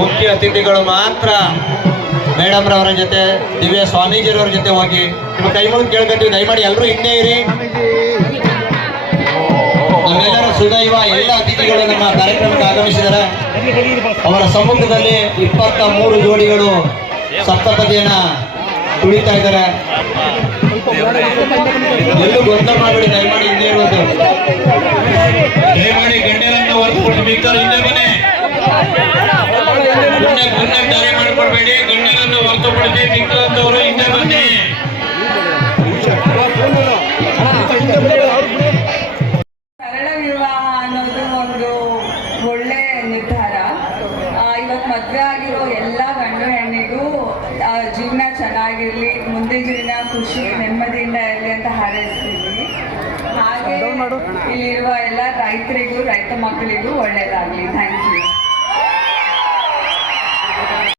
ಮುಖ್ಯ ಅತಿಥಿಗಳು ಮಾತ್ರ ಮೇಡಮ್ ರವರ ಜೊತೆ ದಿವ್ಯ ಸ್ವಾಮೀಜಿರವ್ರ ಜೊತೆ ಹೋಗಿ ನಿಮ್ಮ ಕೈ ಮುಗಿದು ಕೇಳ್ಕೊತೀವಿ. ದಯಮಾಡಿ ಎಲ್ಲರೂ ಹಿಂದೆ ಇರಿ. ನಮ್ಮೆಲ್ಲರ ಸುದೈವ ಎಲ್ಲ ಅತಿಥಿಗಳು ನಮ್ಮ ಕಾರ್ಯಕ್ರಮಕ್ಕೆ ಆಗಮಿಸಿದ್ದಾರೆ. ಅವರ ಸಮ್ಮುಖದಲ್ಲಿ 23 ಜೋಡಿಗಳು ಸಪ್ತಪದಿಯನ್ನ ತುಳಿತಾ ಇದ್ದಾರೆ. ಎಲ್ಲೂ ಗೊಂದಲ ಮಾಡಬೇಡಿ, ದಯಮಾಡಿ ಹಿಂದೆ ಇರುವುದು. ದಯಮಾಡಿ ಗಣ್ಯರನ್ನು ಹೊರತುಪಡಿಸಿ ಮಿಕ್ಕರು ಹಿಂದೆ ಬನ್ನಿ. ಮುಂದೆ ದಾರಿ ಮಾಡಿಕೊಡ್ಬೇಡಿ. ಗಣ್ಯರನ್ನು ಹೊರತುಪಡಿಸಿ ಮಿಕ್ಕರಂತವರು ಹಿಂದೆ ಬನ್ನಿ. ಸರಳ ವಿವಾಹ ಅನ್ನೋದು ಒಂದು ಒಳ್ಳೆ ನಿರ್ಧಾರ. ಇವತ್ತು ಮದುವೆ ಆಗಿರೋ ಎಲ್ಲ ಗಂಡು ಹೆಣ್ಣಿಗೂ ಜೀವನ ಚೆನ್ನಾಗಿರ್ಲಿ, ಮುಂದೆ ಜೀವನ ಖುಷಿ ನೆಮ್ಮದಿಯಿಂದ ಇರಲಿ ಅಂತ ಹಾರೈಸ್ತೀವಿ. ಹಾಗೆ ಇಲ್ಲಿರುವ ಎಲ್ಲ ರೈತರಿಗೂ ರೈತ ಮಕ್ಕಳಿಗೂ ಒಳ್ಳೇದಾಗಲಿ. Thank you.